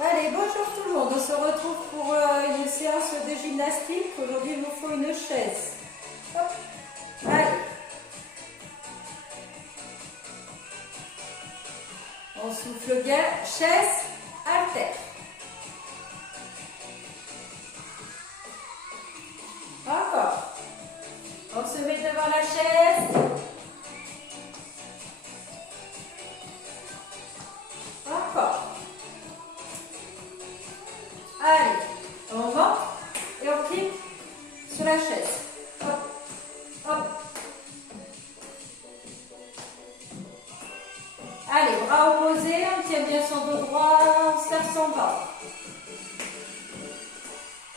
Allez, bonjour tout le monde. On se retrouve pour une séance de gymnastique. Aujourd'hui, il nous faut une chaise. Hop. Allez. On souffle bien. Chaise, haltère. Encore. On se met devant la chaise. Encore. Allez, on monte et on clique sur la chaise. Hop, hop. Allez, bras opposés, on tient bien son dos droit, on serre son ventre.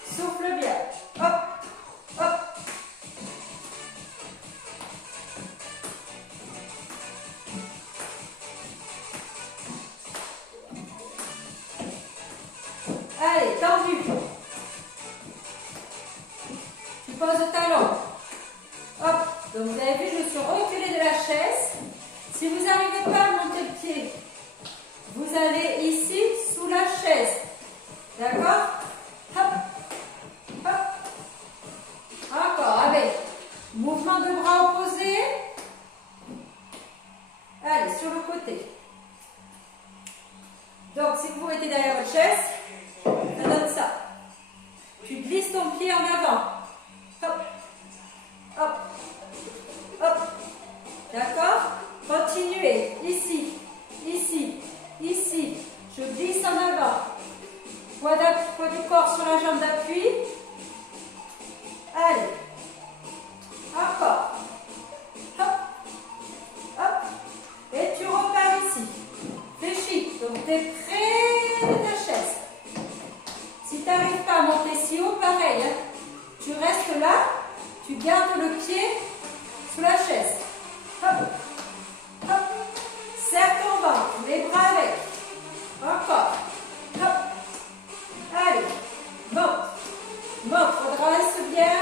Souffle bien. Hop, hop. Allez, tendu. Tu poses le talon. Hop. Donc vous avez vu, je suis reculée de la chaise. Si vous n'arrivez pas à monter le pied, vous allez ici sous la chaise. D'accord? Hop. Hop. Encore avec mouvement de bras opposés. Allez, sur le côté. Donc si vous mettez derrière votre chaise, ça donne ça. Tu glisses ton pied en avant. Hop, hop, hop. D'accord? Continuez. Ici, ici, ici. Je glisse en avant. Poids du corps sur la jambe d'appui. Allez. Encore. Hop, hop. Et tu repars ici. Fléchis. Donc tu es près de ta chaise. Si tu n'arrives pas à monter si haut, pareil, hein. Tu restes là, tu gardes le pied sous la chaise. Hop, hop. Serre ton ventre, les bras avec. Encore. Hop. Allez, monte. Monte, redresse bien.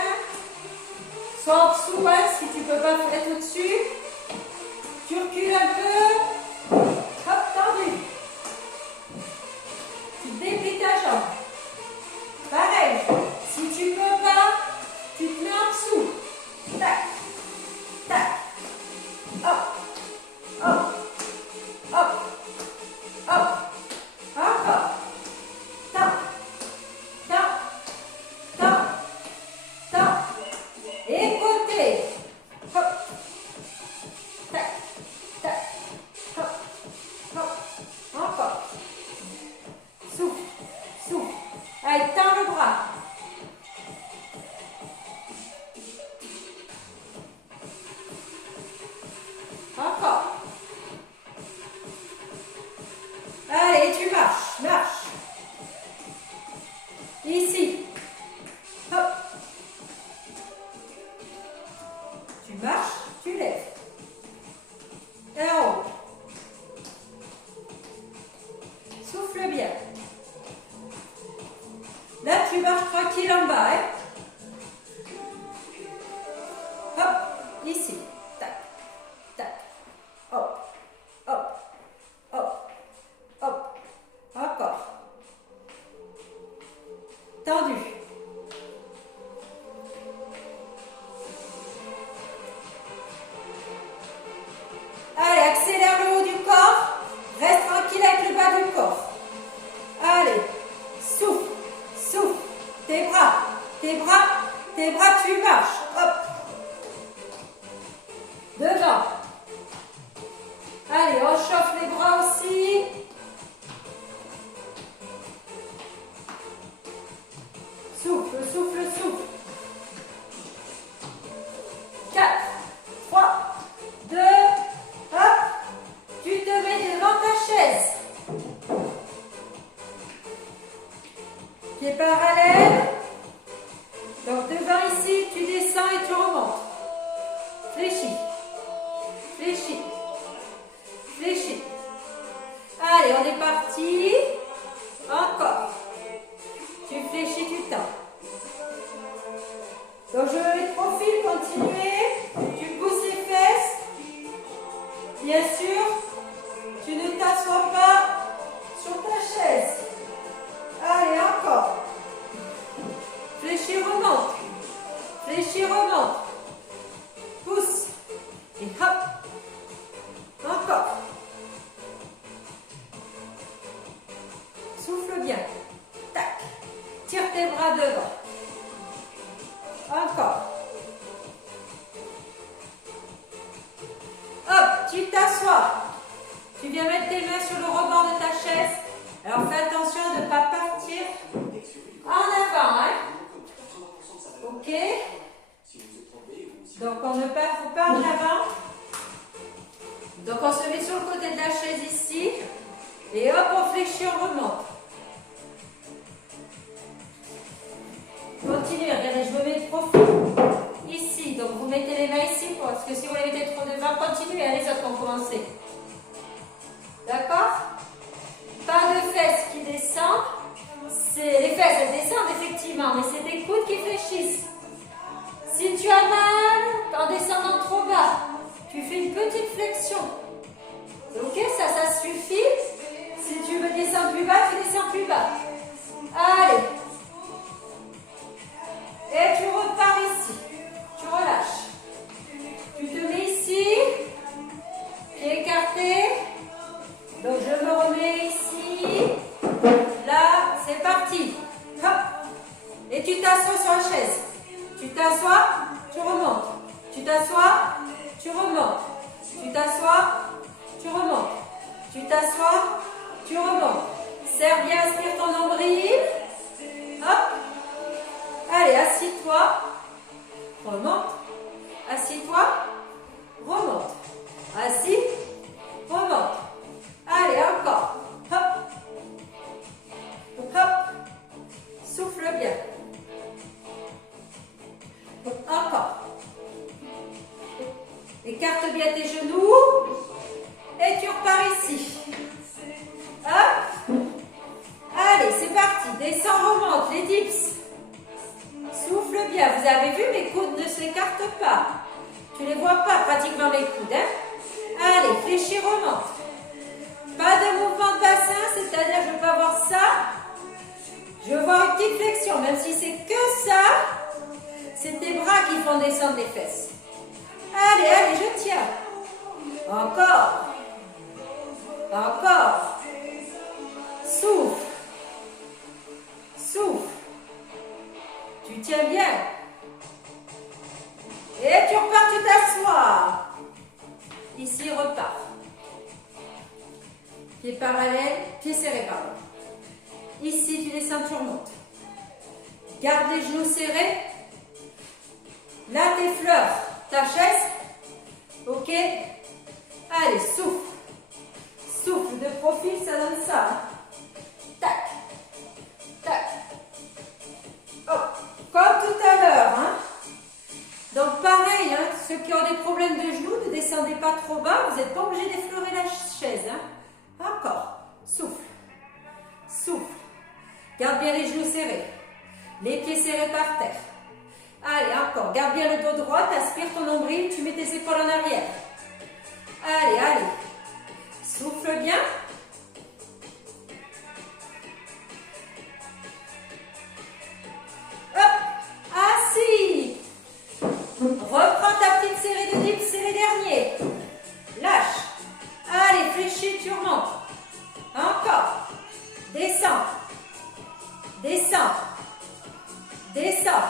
Soit en dessous, hein, si tu ne peux pas être au-dessus. Tu recules un peu. Hop, tendu. Tu déplies ta jambe. Pareil, si tu ne peux pas, tu te mets en dessous. Tac, tac. Hop, hop, hop, hop. Encore. Tac, tac, tac, tac. Et côté. Hop. Tac, tac. Hop, hop. Encore. Souffle, souffle. Allez, tends le bras. Encore. Allez, tu marches, marche. Ici. Hop. Tu marches, tu lèves. Et en haut. Souffle bien. Là, tu marches tranquille en bas. Hein? Hop, ici. Tac, tac. Hop, hop, hop, hop. Encore. Tendu. Allez, accélère le haut du corps. Reste tranquille avec le bas du corps. Allez, souffle, souffle. Tes bras, tu marches. Hop. Devant. Allez, on chauffe les bras aussi. Souffle, souffle, souffle. 4, 3, 2, hop. Tu te mets devant ta chaise. Pieds parallèles. Donc devant ici, tu descends et tu remontes. Fléchis. Fléchis. Fléchis. Allez, on est parti. Encore. Tu fléchis, tu tends. Donc je vais de profil continuer. Tu pousses les fesses. Bien sûr, tu ne t'assois pas sur ta chaise. devant. Encore. Hop, tu t'assois. Tu viens mettre tes mains sur le rebord de ta chaise. Alors fais attention de ne pas partir en avant. Hein? Ok. Donc on ne part pas en avant. Donc on se met sur le côté de la chaise ici. Et hop, on fléchit, on remonte. Continuez, regardez, je me mets de profil. Ici, donc vous mettez les mains ici, parce que si vous les mettez trop devant, continuez, les autres vont commencer. D'accord? Pas de fesses qui descendent. Les fesses, elles descendent effectivement, mais c'est tes coudes qui fléchissent. Si tu as mal en descendant trop bas, tu fais une petite flexion. Ok, ça suffit. Si tu veux descendre plus bas, tu descends plus bas. Allez. Et tu repars ici. Tu relâches. Tu te mets ici. Pied écarté. Donc je me remets ici. Là, c'est parti. Hop. Et tu t'assois sur la chaise. Tu t'assois, tu remontes. Tu t'assois, tu remontes. Tu t'assois, tu remontes. Tu t'assois, tu remontes. Serre bien, aspire ton nombril. Hop. Allez, assis-toi. Remonte. Assis-toi. Remonte. Assis. Remonte. Allez, encore. Hop. Hop. Souffle bien. Encore. Écarte bien tes genoux. Et tu repars ici. Hop. Allez, c'est parti. Descends, remonte. Les dips. Souffle bien. Vous avez vu, mes coudes ne s'écartent pas. Tu ne les vois pas pratiquement, mes coudes. Hein? Allez, fléchis, remonte. Pas de mouvement de bassin, c'est-à-dire je peux avoir ça. Je veux voir une petite flexion, même si c'est que ça. C'est tes bras qui font descendre les fesses. Allez, allez, je tiens. Encore. Encore. Souffle. Souffle. Tu tiens bien. Et tu repars, tu t'assois. Ici, repars. Pied parallèle, pied serré, pardon. Ici, tu descends, tu remontes. Garde les genoux serrés. Là, tes fleurs, ta chaise. Ok. Allez, souffle. Souffle de profil, ça donne ça. Hein. Tac. Tac. Hop. Comme tout à l'heure. Hein. Donc, pareil, hein, ceux qui ont des problèmes de genoux, ne descendez pas trop bas. Vous n'êtes pas obligé d'effleurer la chaise. Hein. Encore. Souffle. Souffle. Garde bien les genoux serrés. Les pieds serrés par terre. Allez, encore. Garde bien le dos droit. Aspire ton nombril. Tu mets tes épaules en arrière. Allez, allez. Souffle bien. Hop. Assis. Reprends ta petite série de dips. C'est les derniers. Lâche. Allez, fléchis, tu remontes. Encore. Descends. Descends. Descends.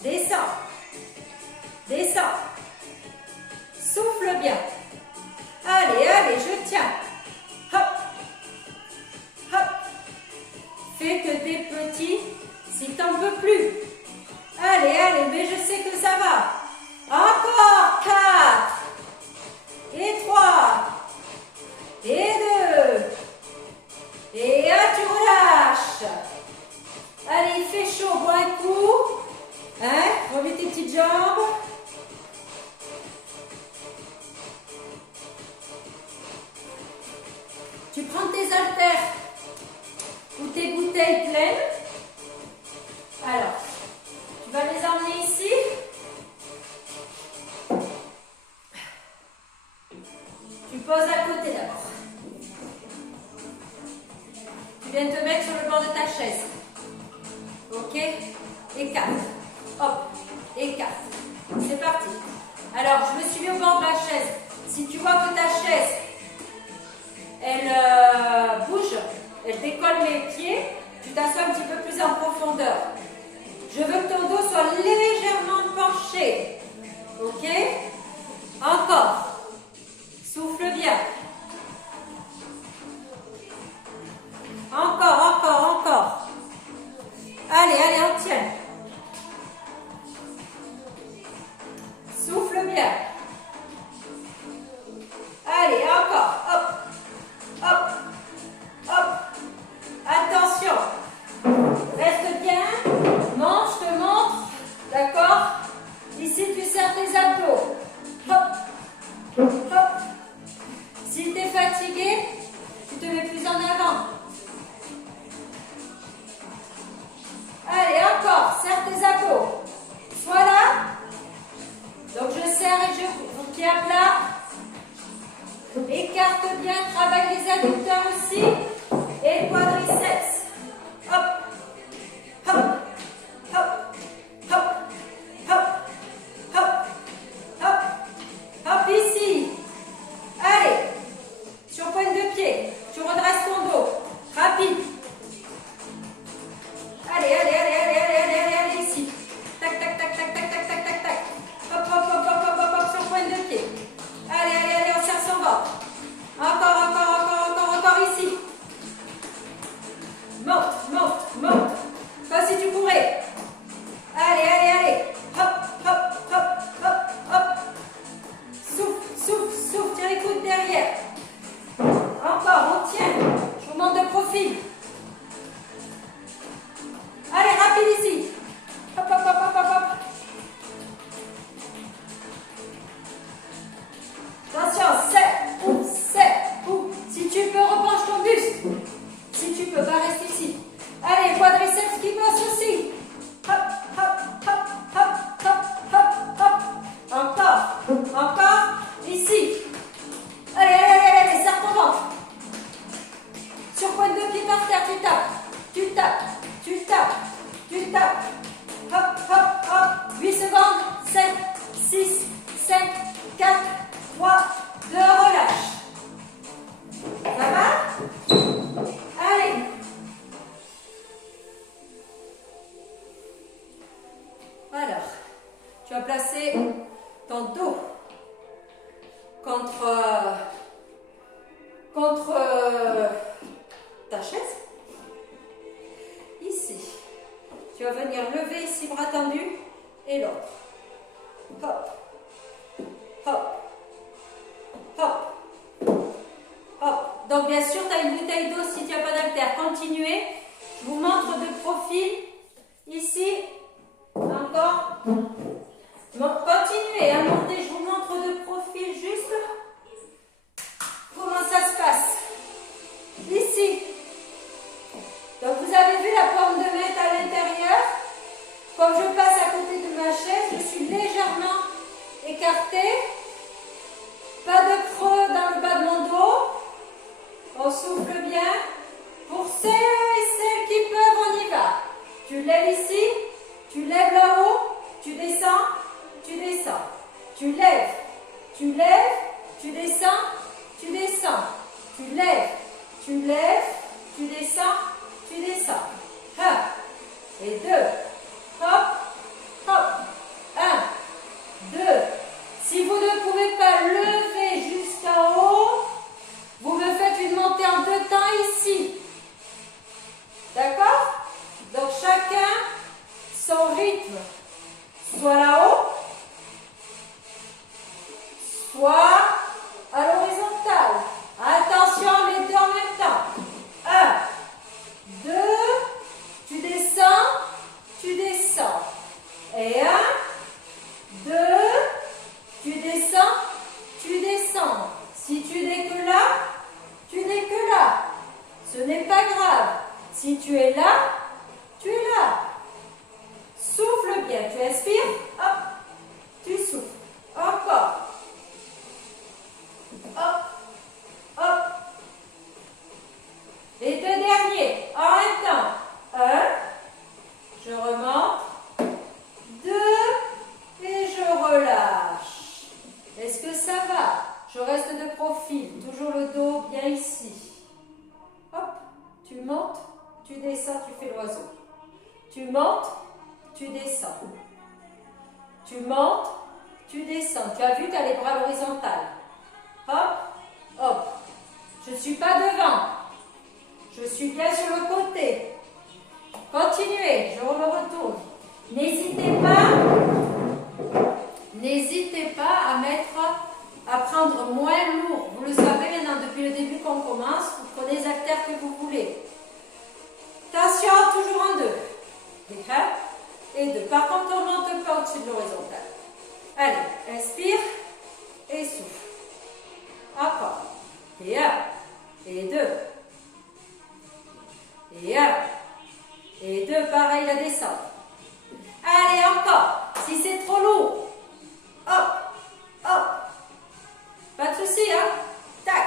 Descends. Descends. Souffle bien. Allez, allez, je tiens. Hop. Hop. Fais que des petits si t'en peux plus. Allez, allez, mais je sais que ça va. Encore 4. Et 3. Et 2. Et là, tu relâches. Allez, il fait chaud, bois un coup. Hein? Remets tes petites jambes. Tu prends tes haltères ou tes bouteilles pleines. Alors, tu vas les emmener ici. Tu poses à côté d'abord. Tu viens te mettre sur le bord de ta chaise. Ok? Écarte. Hop. Écarte. C'est parti. Alors, je me suis mis au bord de la chaise. Si tu vois que ta chaise, elle bouge, elle décolle mes pieds, tu t'assois un petit peu plus en profondeur. monte, monte, monte. Comme si tu courais. Allez, allez, allez. Hop, hop, hop, hop, hop. Souffle, souffle, souffle. Tiens les coudes derrière. Encore, on tient. Je vous montre de profil. Allez, rapide ici. Hop, hop, hop, hop, hop, hop. Attention, serre, ouvre. Si tu peux, repenche ton buste. Si tu peux, pas rester ici. Allez, quadriceps qui bosse aussi. Hop, hop, hop, hop, hop, hop, hop. Encore, encore. Ici. Allez, allez, allez, allez, serre ton ventre. Sur pointe de pied par terre, tu tapes. Tu tapes, tu tapes, tu tapes. Hop, hop, hop. 8 secondes. 7, 6, 5, 4, 3, 2, relâche. Ça va? Allez. Alors, tu vas placer ton dos contre ta chaise. Ici. Tu vas venir lever ici, bras tendus, et l'autre. Hop, hop, hop, hop. Donc bien sûr, tu as une bouteille d'eau si tu n'as pas d'haltère. Continuez. Je vous montre de profil. Ici, encore. Bon, continuez à monter. Je vous montre de profil juste comment ça se passe. Ici. Donc vous avez vu la paume de main à l'intérieur. Comme je passe à côté de ma chaise, je suis légèrement écartée. Pas de creux dans le bas de mon dos. On souffle bien. Pour celles et celles qui peuvent, on y va. Tu lèves ici, tu lèves là-haut, tu descends, tu descends. Tu lèves, tu lèves, tu descends, tu descends. Tu lèves, tu lèves, tu descends, tu descends. 1 et 2. Hop, hop. 1, 2. Si vous ne pouvez pas lever jusqu'en haut, vous me faites une montée en 2 temps ici. D'accord? Donc chacun son rythme. Soit là-haut, soit à l'horizontale. Attention, les deux en même temps. 1, 2, tu descends, tu descends. Et 1, 2, tu descends, tu descends. Si tu n'es que là, tu n'es que là. Ce n'est pas grave. Si tu es là, tu es là. Souffle bien. Tu inspires, hop, tu souffles. Encore. Hop, hop. Les 2 derniers, en même temps. 1, je remonte. 2, et je relâche. Est-ce que ça va? Je reste de profil, toujours le dos bien ici. Hop, tu montes, tu descends, tu fais l'oiseau. Tu montes, tu descends. Tu montes, tu descends. Tu as vu, tu as les bras à l'horizontale. Hop, hop. Je ne suis pas devant. Je suis bien sur le côté. Continuez, je me retourne. N'hésitez pas à prendre moins lourd. Vous le savez maintenant, depuis le début qu'on commence, vous prenez les haltères que vous voulez. Attention, toujours en 2. Et 1 et 2. Par contre, on ne monte pas au-dessus de l'horizontale. Allez, inspire et souffle. Encore. Et 1 et 2. Et 1 et 2. Pareil, la descente. Allez, encore. Si c'est trop lourd, hop, hop. Pas de souci, hein. Tac,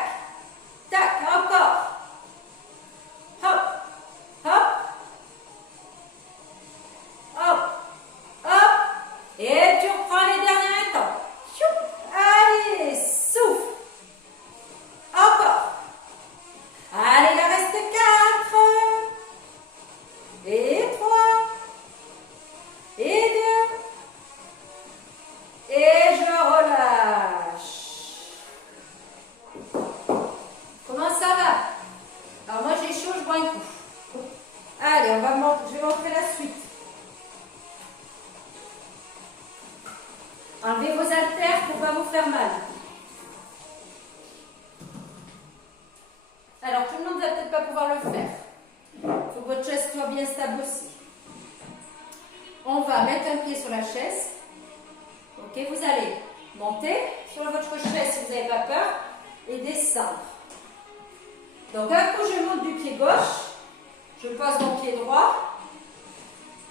tac, encore. Hop, hop, hop, hop. Et tu reprends les derniers temps. Allez, souffle. Encore. Allez, il en reste 4. Et 3. Et 2. Et je relâche. Allez, je vais montrer la suite. Enlevez vos haltères pour ne pas vous faire mal. Alors, tout le monde ne va peut-être pas pouvoir le faire. Il faut que votre chaise soit bien stable aussi. On va mettre un pied sur la chaise. Ok, vous allez monter sur votre chaise si vous n'avez pas peur et descendre. Donc, un coup, je monte du pied gauche. Je pose mon pied droit.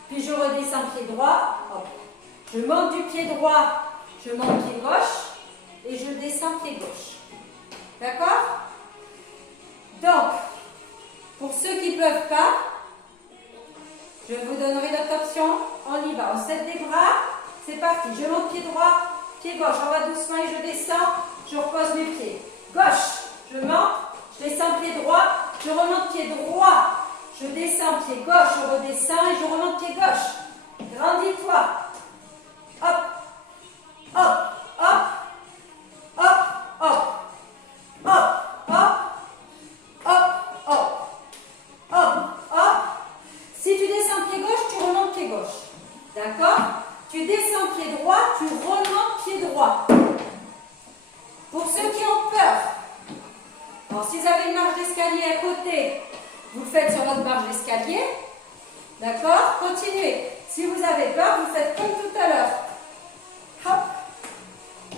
Puis, je redescends pied droit. Hop. Je monte du pied droit. Je monte pied gauche. Et je descends pied gauche. D'accord? Donc, pour ceux qui ne peuvent pas, je vous donnerai notre option. On y va. On s'aide des bras. C'est parti. Je monte pied droit, pied gauche. On va doucement et je descends. Je repose mes pieds. Gauche. Je monte. Je descends pied droit. Je remonte pied droit. Je descends pied gauche. Je redescends et je remonte pied gauche. Grandis-toi. Hop. Hop. Hop. Hop. Hop. Hop. Hop. Hop, hop, hop, hop. Si tu descends pied gauche, tu remontes pied gauche. D'accord? Tu descends pied droit, tu remontes pied droit. Pour ceux qui ont peur, alors si vous avez une marche d'escalier à côté, vous le faites sur votre marche d'escalier. D'accord? Continuez. Si vous avez peur, vous faites comme tout à l'heure. Hop,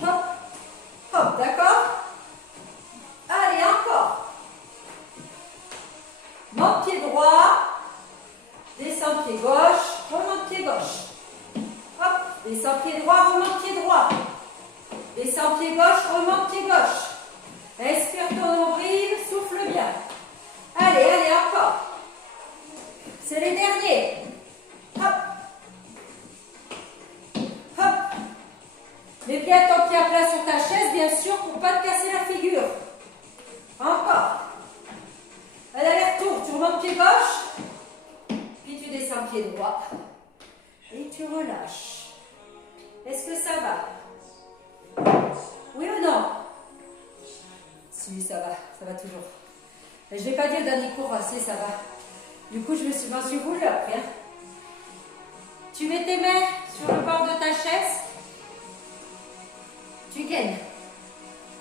hop, hop. D'accord? Allez, encore. Monte pied droit, descends pied gauche, remonte pied gauche. Hop, descends pied droit, remonte pied droit. Descends pied gauche, remonte pied gauche. Inspire ton nombril, souffle bien. Allez, allez, encore. C'est les derniers. Hop. Hop. Mets bien ton pied à plat sur ta chaise, bien sûr, pour ne pas te casser la figure. Encore. À l'aller-retour, tu remontes pied gauche, puis tu descends pied droit et tu relâches. Est-ce que ça va? Oui ou non? Si, ça va toujours. Mais je ne vais pas dire le dernier cours, si ça va. Du coup, je m'en suis voulu après. Hein. Tu mets tes mains sur le bord de ta chaise, tu gaines.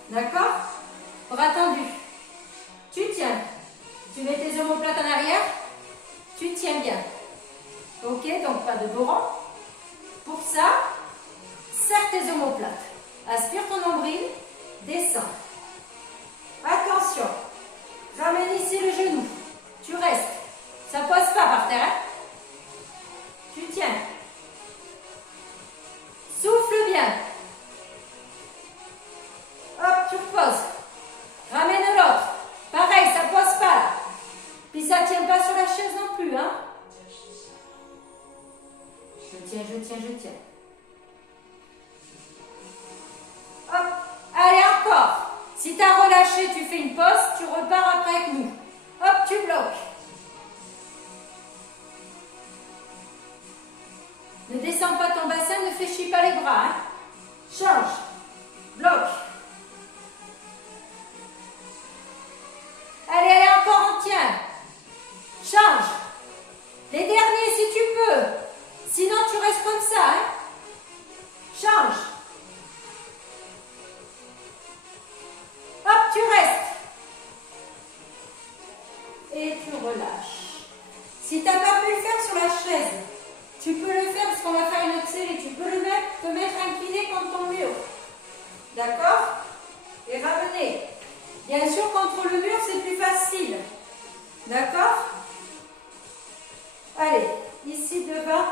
D'accord? Bras tendus. Tu tiens. Tu mets tes omoplates en arrière, tu tiens bien. Ok, donc pas de dos rond. Pour ça, serre tes omoplates. Aspire ton nombril, descends. Attention, ramène ici le genou. Tu restes. Ça ne pose pas par terre. Hein? Tu tiens. Souffle bien. Hop, tu reposes. Ramène l'autre. Pareil, ça ne pose pas là. Puis ça ne tient pas sur la chaise non plus. Hein? Je tiens, je tiens, je tiens. Hop. Allez, encore. Si tu as relâché, tu fais une pause, tu repars après avec nous. Hop, tu bloques. Ne descends pas ton bassin, ne fléchis pas les bras. Hein? Change. Bloque. Allez, allez, encore, on tient. Change. Les derniers, si tu peux. Sinon, tu restes comme ça. Hein? Change. Hop, tu restes. Et tu relâches. Si tu n'as pas pu le faire sur la chaise, tu peux le faire parce qu'on va faire une autre série. Tu peux te mettre incliné contre ton mur. D'accord? Et ramener. Bien sûr, contre le mur, c'est plus facile. D'accord? Allez, ici devant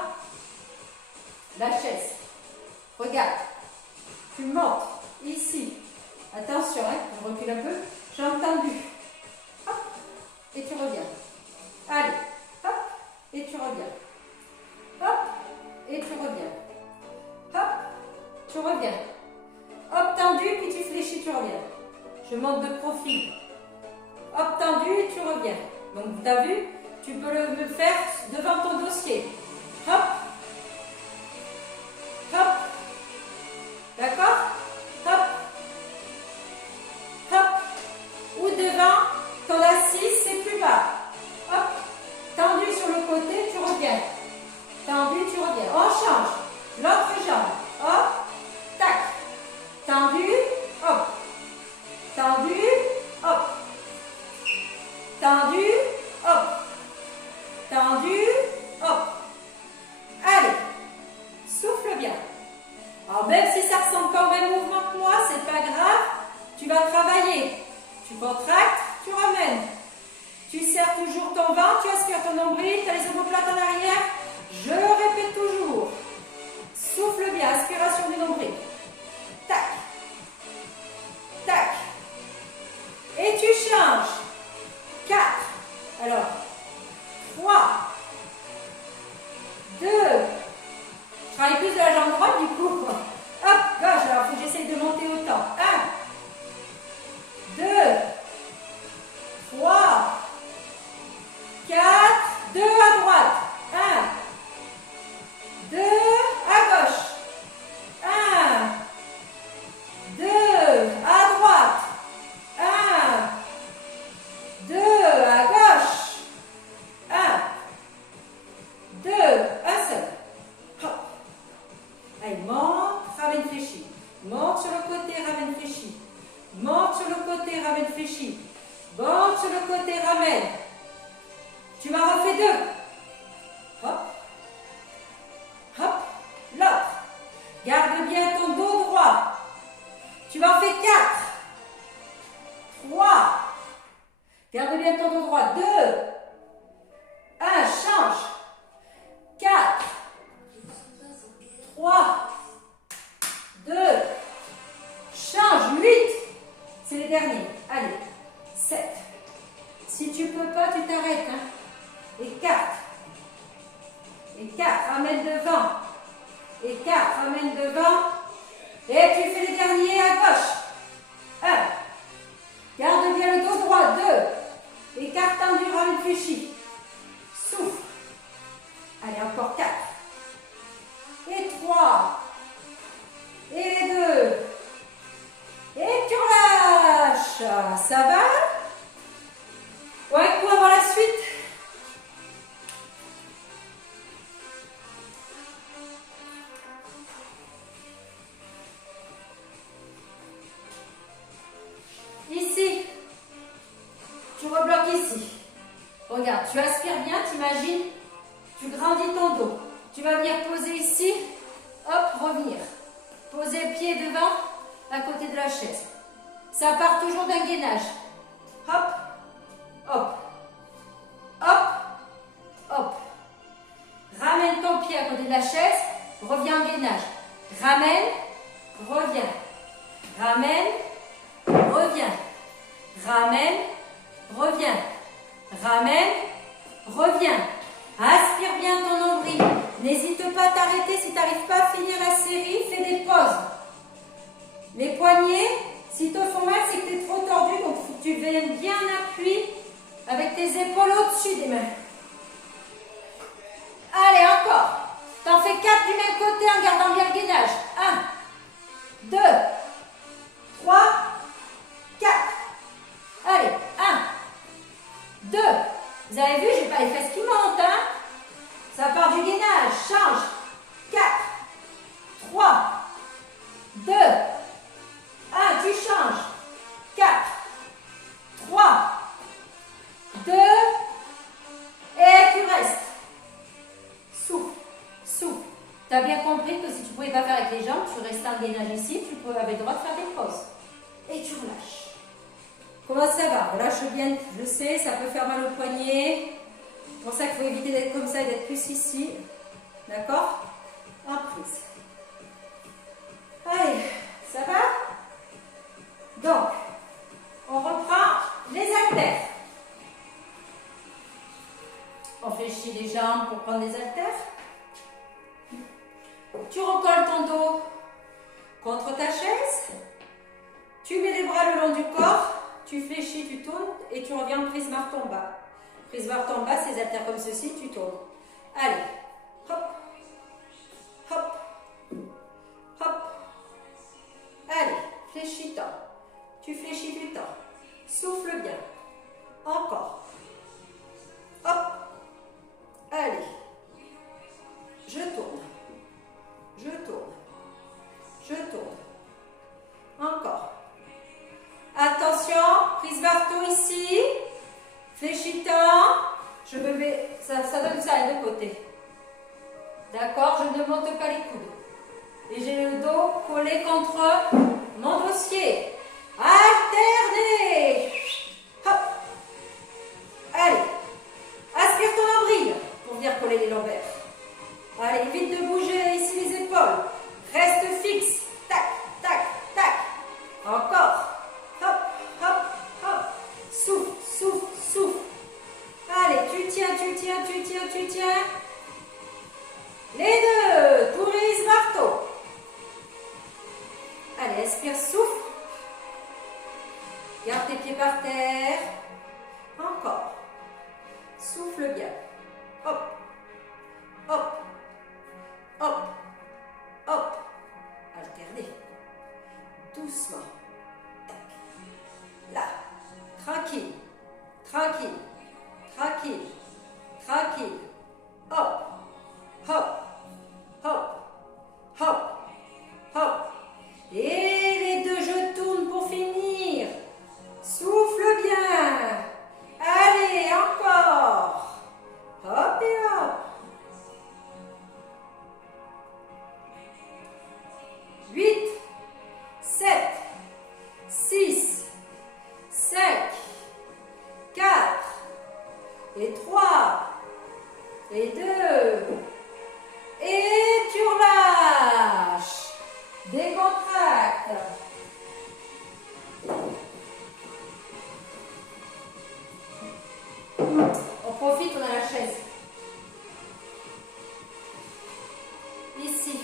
la chaise. Regarde. Tu montes. Ici. Attention, hein, je recule un peu. Jambes tendues. Hop. Et tu reviens. Allez. Hop. Et tu reviens. Hop. Et tu reviens. Hop. Tu reviens. Hop, tendu, puis tu fléchis, tu reviens. Je monte de profil. Hop, tendu, et tu reviens. Donc, tu as vu, tu peux le faire devant ton dossier. Hop. Hop. D'accord? Hop. Hop. Ou devant ton assise, c'est plus bas. Hop. Tendu sur le côté. toujours ton ventre, tu aspires ton nombril, tu as les omoplates en arrière. Je répète toujours. Souffle bien, aspiration du nombril. Tac. Tac. Et tu changes. 4. Alors, 3. 2. Je travaille plus de la jambe droite du coup. Hop, gauche. Alors, il faut que j'essaye de monter autant. 1. 2. 3. 4. 2 à droite. 1. 2 à gauche. 1. 2 à droite. 1. 2 à gauche. 1. 2. Un seul. Hop. Allez, monte, ramène fléchi. Monte sur le côté, ramène fléchi. Monte sur le côté, ramène fléchi. Monte sur le côté, ramène. Tu m'en refais 2. Hop. Hop. L'autre. Garde bien ton dos droit. Tu m'en fais 4. 3. Garde bien ton dos droit. 2. 1. Change. 4. 3. 2. Change. 8. C'est les derniers. Allez. 7. Si tu peux pas, tu t'arrêtes. Hein. Et 4. Et 4. Ramène devant. Et 4. Ramène devant. Et tu fais les derniers à gauche. 1. Garde bien le dos droit. 2. Écart tendu, ramène fléchi. Souffle. Allez, encore 4. Et 3. Et 2. Et tu relâches. Ça va? Ouais, pour avoir la suite. Ici. Tu rebloques ici. Regarde, tu aspires bien, t'imagines. Tu grandis ton dos. Tu vas venir poser ici. Hop, revenir. Poser le pied devant, à côté de la chaise. Ça part toujours d'un gainage. Hop, hop, hop, hop. Ramène ton pied à côté de la chaise. Reviens en gainage. Ramène, reviens. Ramène, reviens. Ramène, reviens. Ramène, reviens. Aspire bien ton nombril. N'hésite pas à t'arrêter si tu n'arrives pas à finir la série. Fais des pauses. Les poignets, s'ils te font mal, c'est que tu es trop tordu. Donc, il faut que tu viennes bien appui avec tes épaules au-dessus des mains. Allez, encore. T'en fais 4 du même côté en gardant bien le gainage. 1, 2, 3, 4. Allez, 1, 2. Vous avez vu, j'ai pas les fesses qui montent, hein? Ça part du gainage. Change. 4, 3, 2, 1. Tu changes. 4, 3, 2. Et tu restes. Souffle. Souffle. Tu as bien compris que si tu ne pouvais pas faire avec les jambes, tu restes en gainage ici, tu avais le droit de faire des pauses. Et tu relâches. Comment ça va? Relâche bien, je sais, ça peut faire mal au poignet. C'est pour ça qu'il faut éviter d'être comme ça et d'être plus ici. D'accord? En prise. Allez, ça va? Donc, on reprend les haltères. On fléchit les jambes pour prendre les haltères. Tu recolles ton dos contre ta chaise. Tu mets les bras le long du corps. Tu fléchis, tu tournes et tu reviens en prise barre tombe bas. Prise barre tombe bas, ces haltères comme ceci, tu tournes. Allez, hop, hop, hop. Allez, fléchis-toi. Tu fléchis du temps. Souffle bien. Encore. Hop. Allez. Je tourne. Je tourne. Je tourne. Encore. Attention, prise barreau ici. Fléchitant. Je me mets. Ça donne ça à deux côtés. D'accord? Je ne monte pas les coudes. Et j'ai le dos collé contre mon dossier. Alternez. Hop. Allez. tiens, tu tiens, tu tiens, tu tiens. Les deux, tourise, marteau. Allez, expire, souffle. Garde tes pieds par terre. Encore. Souffle bien. Hop, hop, hop, hop. Alternez. Doucement. Là. Tranquille. Tranquille. Tranquille. Tranquille. Hop. Hop. Hop. Hop. Hop. Et les deux, je tourne pour finir. Souffle bien. Allez, encore. Hop et hop. 8, 7, 6, 5, 4, et 3, et 2, et tu relâches. Décontracte. On profite, on a la chaise. Ici.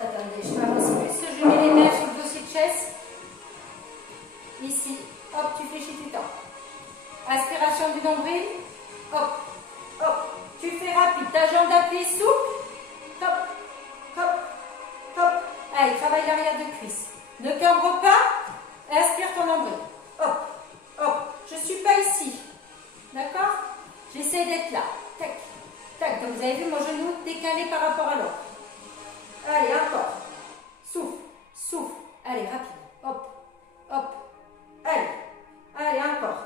Attendez, je m'avance plus. Je mets les mains sur le dossier de chaise. Ici. Hop, tu fléchis, tu tends. Aspiration du nombril. Hop, hop. Tu fais rapide. Ta jambe d'appui souple. Hop, hop, hop. Allez, travaille l'arrière de cuisse. Ne cambre pas. Inspire ton nombril. Hop, hop. Je ne suis pas ici. D'accord? J'essaie d'être là. Tac, tac. Donc vous avez vu mon genou décalé par rapport à l'autre. Allez, encore. Souffle, souffle. Allez, rapide. Hop, hop. Allez, allez, encore.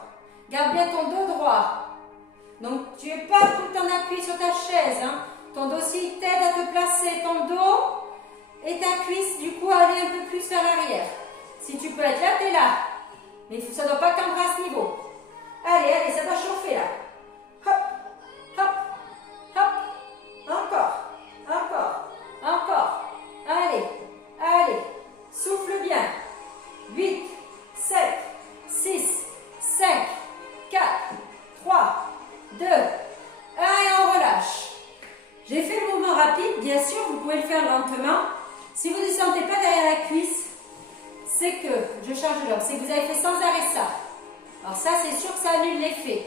Garde bien ton dos droit. Donc, tu n'es pas tout le temps appuyé sur ta chaise. Hein. Ton dossier t'aide à te placer. Ton dos et ta cuisse, du coup, à aller un peu plus vers l'arrière. Si tu peux être là, tu es là. Mais ça ne doit pas cambrer à ce niveau. Allez, allez, ça doit chauffer là. Hop, hop, hop. Encore, encore, encore. Allez, allez. Souffle bien. 8, 7, 6, 5, 4, 3, 2, 1 et on relâche. J'ai fait le mouvement rapide, bien sûr, vous pouvez le faire lentement. Si vous ne sentez pas derrière la cuisse, c'est que, je change de jambe, c'est que vous avez fait sans arrêt ça. Alors ça, c'est sûr que ça annule l'effet.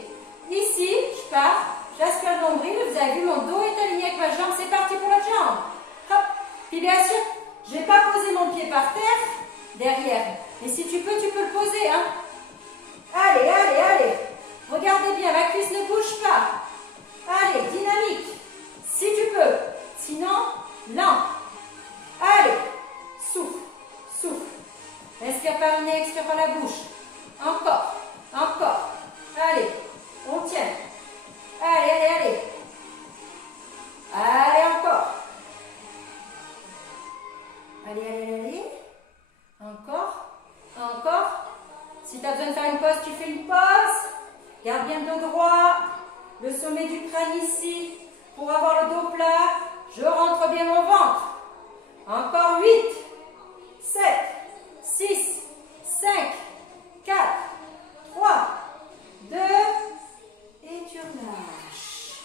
Ici, je pars, j'aspire le nombril, vous avez vu, mon dos est aligné avec ma jambe, c'est parti pour l'autre jambe. Hop, puis bien sûr, je ne vais pas poser mon pied par terre, derrière. Mais si tu peux le poser, hein. Allez, allez, allez. Regardez bien, la cuisse ne bouge pas. Allez, dynamique. Si tu peux. Sinon, lent. Allez. Souffle, souffle. Inspire par le nez, expire par la bouche. Encore, encore. Allez, on tient. Allez, allez, allez. Allez, encore. Allez, allez, allez. Encore, encore. Si tu as besoin de faire une pause, tu fais une pause. Garde bien le dos droit, le sommet du crâne ici. Pour avoir le dos plat, je rentre bien mon ventre. Encore 8, 7, 6, 5, 4, 3, 2, et tu relâches.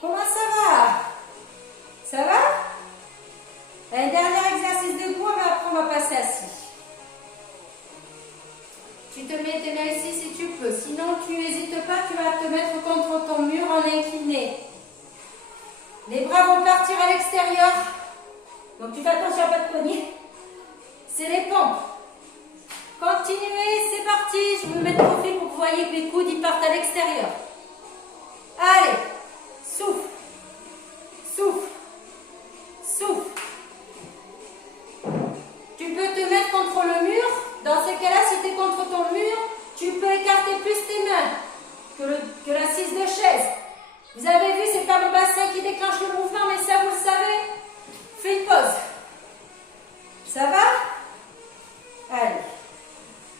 Comment ça va? Ça va? Un dernier exercice debout, après on va passer assis. Tu te mets tes mains ici si tu peux. Sinon, tu n'hésites pas, tu vas te mettre contre ton mur en incliné. Les bras vont partir à l'extérieur. Donc, tu fais attention à ne pas te cogner. C'est les pompes. Continuez, c'est parti. Je vais me mettre au fil pour que vous voyez que mes coudes ils partent à l'extérieur. Allez, souffle, souffle, souffle. Tu peux te mettre contre le mur. Dans ce cas-là, si tu es contre ton mur, tu peux écarter plus tes mains que l'assise de chaise. Vous avez vu, c'est pas le bassin qui déclenche le mouvement, mais ça, vous le savez. Fais une pause. Ça va? Allez.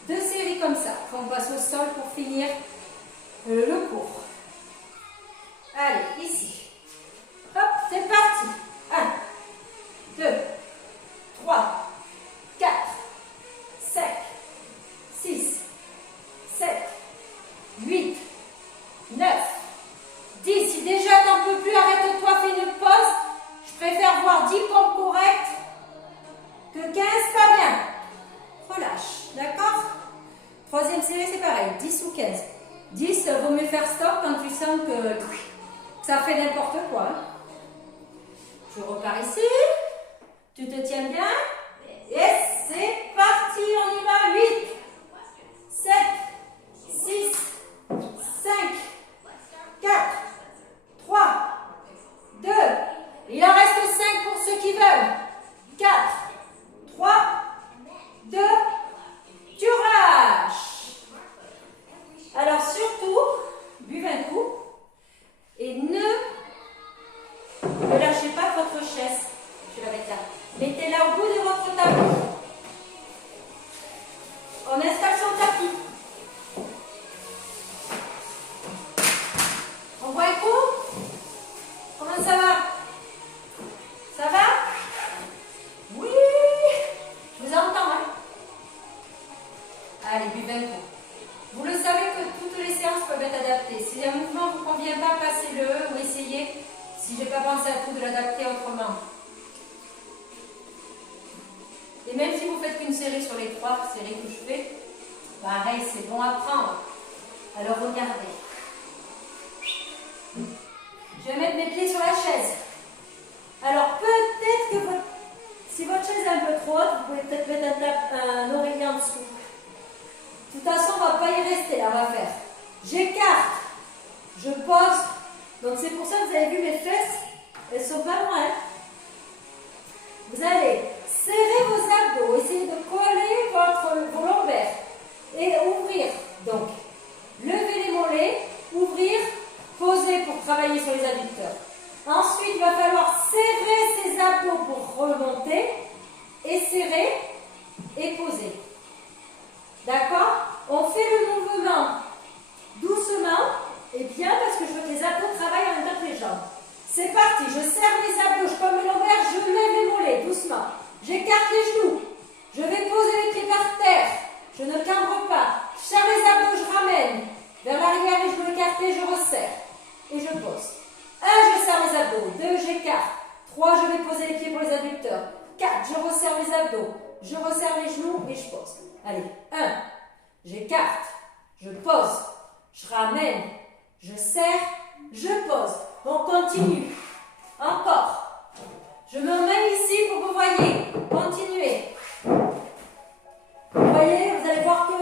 2 séries comme ça. On passe au sol pour finir le cours. Allez, ici. Hop, c'est parti. 1, 2, 3, 4, 5, 6, 7, 8, 9, 10, 15, pas bien. Relâche, d'accord? Troisième série, c'est pareil, 10 ou 15. 10, vaut mieux faire stop quand tu sens que ça fait n'importe quoi. Hein. Je repars ici. Tu te tiens bien. Et c'est parti, on y va. 8, 7, 6, 5, 4, 3, 2. Il en reste 5 pour ceux qui veulent. 4, 3, 2, tu relâches. Alors surtout, buvez un coup et ne lâchez pas votre chaise. Je vais la mettre là. Mettez-la au bout de votre tableau. On installe son tapis. On voit un coup? Comment ça va? Ça va? Oui! Je vous entends, hein? Allez, buvez un coup. Vous le savez que toutes les séances peuvent être adaptées. Si un mouvement ne vous convient pas, passez-le ou essayez. Si je n'ai pas pensé à tout, de l'adapter autrement. Et même si vous faites qu'une série sur les 3 séries que je fais, pareil, c'est bon à prendre. Alors regardez. Je vais mettre mes pieds sur la chaise. Alors peut-être que si votre chaise est un peu trop haute, vous pouvez peut-être mettre un oreiller en dessous. De toute façon, on ne va pas y rester là, on va faire. J'écarte, je pose. Donc c'est pour ça que vous avez vu mes fesses, elles sont pas loin. Vous allez serrer vos abdos, essayez de coller vos lombaires et ouvrir. Donc, levez les mollets, ouvrir, poser pour travailler sur les adducteurs. Ensuite, il va falloir serrer ses abdos pour remonter et serrer et poser. D'accord? On fait le mouvement doucement et bien parce que je veux que les abdos travaillent en même temps que les jambes. C'est parti, je serre les abdos, je colle mes lombaires, je lève les mollets doucement. J'écarte les genoux. Je vais poser les pieds par terre. Je ne cambre pas. Je serre les abdos, je ramène vers l'arrière les genoux écartés, je resserre. Et je pose. 1, je serre les abdos. 2, j'écarte. 3, je vais poser les pieds pour les adducteurs. 4, je resserre les abdos. Je resserre les genoux et je pose. Allez, 1, j'écarte. Je pose. Je ramène. Je serre. Je pose. On continue. Encore. Je me mets ici pour que vous voyez. Continuez. Vous voyez, vous allez voir que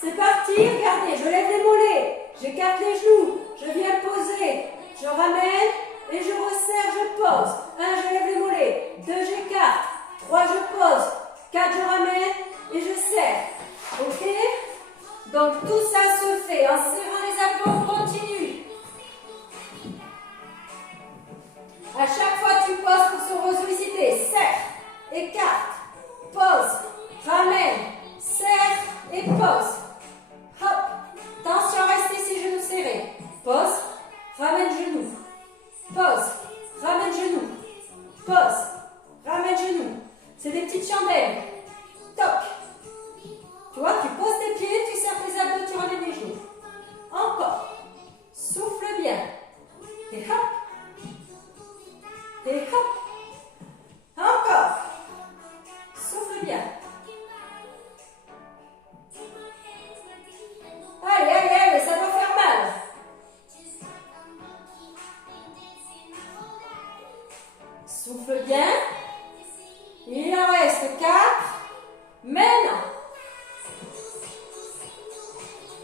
c'est parti. Regardez, je lève les mollets. J'écarte les genoux. Je viens poser. Je ramène et je resserre, je pose. 1, je lève les mollets. 2, j'écarte. 3, je pose. 4, je ramène et je serre. Ok? Donc tout ça se fait en serrant les abdos. On continue. À chaque fois, tu poses pour se ressolliciter. Serre, écarte, pose, ramène, serre et pose. Hop. Attention, reste ici, genoux serrés. Pose, ramène genou. Pose, ramène genou. Pose, ramène genou. C'est des petites chandelles. Toc. Tu vois, tu poses tes pieds, tu serres tes abdos, tu ramènes les genoux. Encore. Souffle bien. Et hop. Et hop. Encore. Souffle bien. Allez, allez, allez, ça doit faire mal. Souffle bien. Il en reste 4. Maintenant.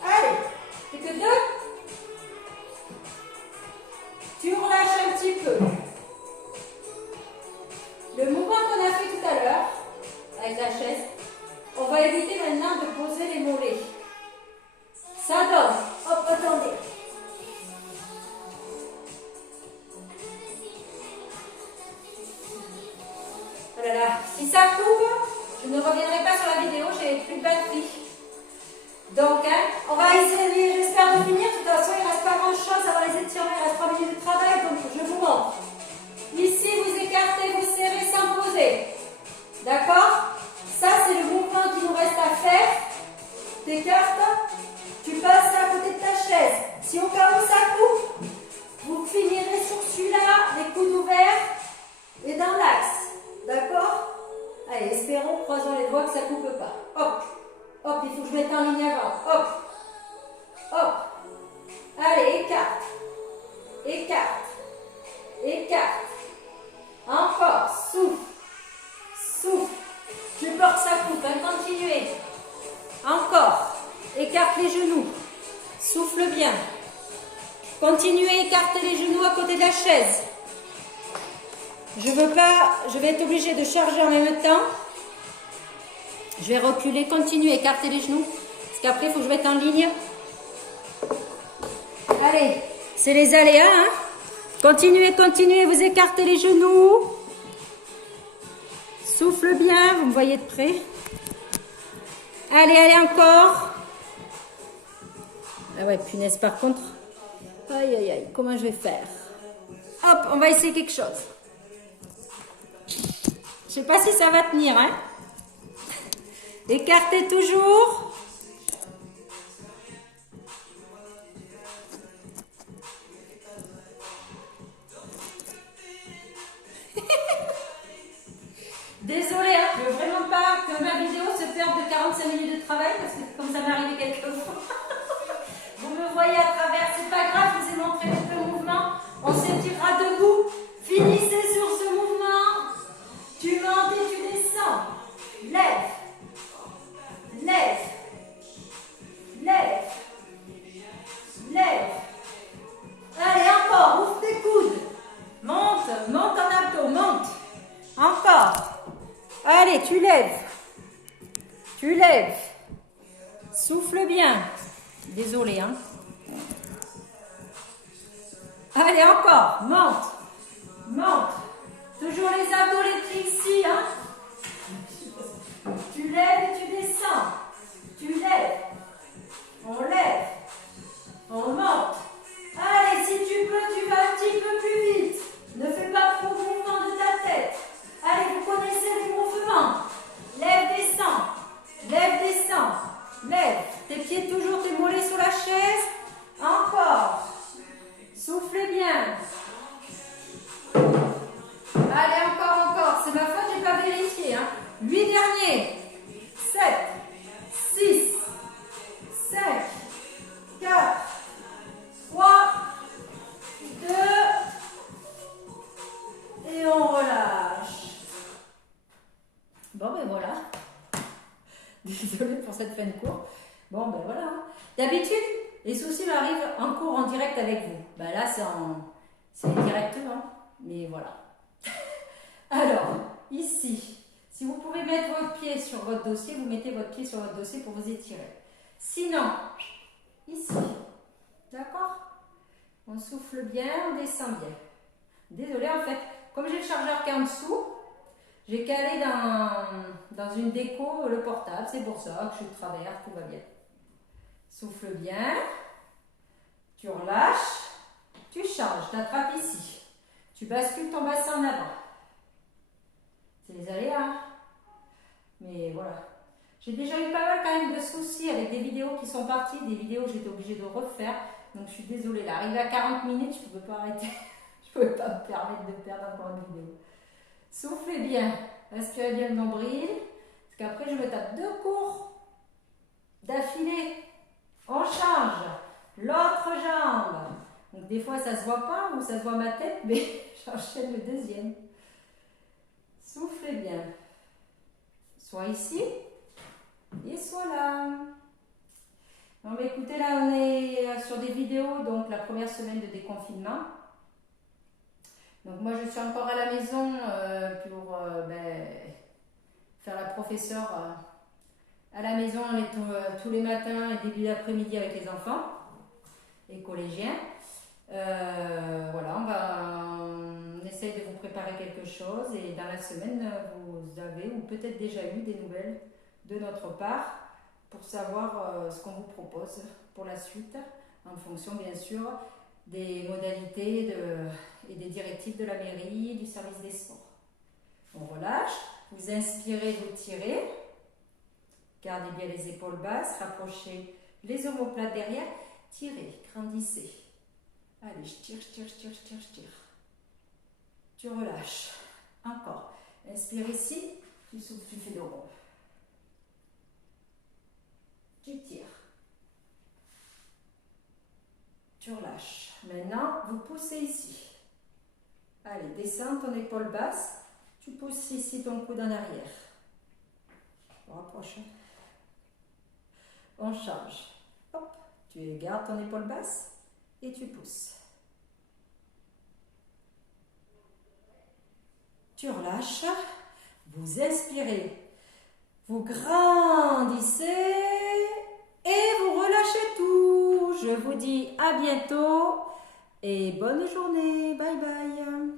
Allez, plus que 2. Tu relâches un petit peu. Le mouvement qu'on a fait tout à l'heure, avec la chaise, on va éviter maintenant de poser les mollets. Ça donne. Hop, attendez. Oh là là, si ça coupe, je ne reviendrai pas sur la vidéo, j'ai plus de batterie. Donc, on va essayer, j'espère, de finir. De toute façon, il ne reste pas grand-chose avant les étirements, il reste 3 minutes de travail, donc je vous montre. Ici, vous écartez, vous serrez sans poser. D'accord? Ça, c'est le mouvement qui nous reste à faire. T'écartes, tu passes à côté de ta chaise. Si au cas où ça coupe, vous finirez sur celui-là, les coudes ouverts et dans l'axe. D'accord? Allez, espérons. en ligne avant. Hop. Hop. Allez, écarte. Écarte. Écarte. Encore. Souffle. Souffle. Tu portes sa coupe. Continuez. Encore. Écarte les genoux. Souffle bien. Continuez, écartez les genoux à côté de la chaise. Je vais être obligée de charger en même temps. Je vais reculer, continuez, écartez les genoux. Parce qu'après, il faut que je mette en ligne. Allez, c'est les aléas. Hein? Continuez, continuez, vous écartez les genoux. Souffle bien, vous me voyez de près. Allez, allez encore. Ah ouais, punaise, par contre. Aïe, aïe, aïe, comment je vais faire? Hop, on va essayer quelque chose. Je sais pas si ça va tenir, hein? Écartez toujours. Désolée, hein, je veux vraiment pas que ma vidéo se perde de 45 minutes de travail parce que comme ça m'est arrivé quelques fois. Vous me voyez à travers, c'est pas grave, je vous ai montré le mouvement. On s'étirera debout. Finissez sur ce mouvement. Tu montes et tu descends. Lève. Lève. Lève. Lève. Allez, encore, ouvre tes coudes. Monte, monte en abdos, monte. Encore. Allez, tu lèves. Tu lèves. Souffle bien. Désolée, hein. Allez, encore. Monte. Monte. Toujours les abdos, les pieds ici, hein. Tu lèves et tu descends. Tu lèves. On lève. On monte. Allez, si tu peux, tu vas un petit peu plus vite. Ne fais pas trop de mouvement de ta tête. Allez, vous connaissez les mouvements. Lève, descends. Lève, descends. Lève. Tes pieds toujours, tes mollets sur la chaise. Encore. Soufflez bien. Allez, encore, encore. C'est ma faute, je n'ai pas vérifié. Hein. 8 derniers. 7, 6, 5, 4, 3, 2, et on relâche. Bon, ben voilà. Désolée pour cette fin de cours. Bon, ben voilà. D'habitude, les soucis m'arrivent en cours en direct avec vous. Ben là, c'est directement. Mais voilà. Alors, ici, si vous pouvez mettre votre pied sur votre dossier, vous mettez votre pied sur votre dossier pour vous étirer. Sinon, ici, d'accord? On souffle bien, on descend bien. Désolée, en fait, comme j'ai le chargeur qui est en dessous, j'ai calé dans une déco le portable. C'est pour ça que je suis de travers, tout va bien. Souffle bien. Tu relâches. Tu changes, tu attrapes ici. Tu bascules ton bassin en avant. C'est les aléas. Mais voilà. J'ai déjà eu pas mal quand même de soucis avec des vidéos qui sont parties, des vidéos que j'étais obligée de refaire. Donc je suis désolée. Là, arrivé à 40 minutes, je ne pouvais pas arrêter. Je ne pouvais pas me permettre de perdre encore une vidéo. Soufflez bien. Respirez bien le nombril. Parce qu'après, je me tape 2 cours d'affilée. On change. L'autre jambe. Donc des fois, ça ne se voit pas ou ça se voit ma tête, mais j'enchaîne le deuxième. Soufflez bien. Soit ici et soit là. Non mais écoutez, là on est sur des vidéos, donc la première semaine de déconfinement. Donc moi je suis encore à la maison pour faire la professeure à la maison tous les matins et début d'après-midi avec les enfants et collégiens. Voilà, on essaye de vous préparer quelque chose et dans la semaine vous avez ou peut-être déjà eu des nouvelles de notre part pour savoir ce qu'on vous propose pour la suite en fonction bien sûr des modalités et des directives de la mairie, du service des sports. On relâche, vous inspirez, vous tirez, gardez bien les épaules basses, rapprochez les omoplates derrière, tirez, grandissez. Allez, je tire, je tire, je tire, je tire, je tire. Tu relâches. Encore. Inspire ici, tu souffles, tu fais le rond. Tu tires. Tu relâches. Maintenant, vous poussez ici. Allez, descends ton épaule basse. Tu pousses ici ton coude en arrière. On rapproche. Hein? On change. Hop, tu gardes ton épaule basse et tu pousses. Tu relâches. Vous inspirez. Vous grandissez et vous relâchez tout. Je vous dis à bientôt et bonne journée. Bye bye.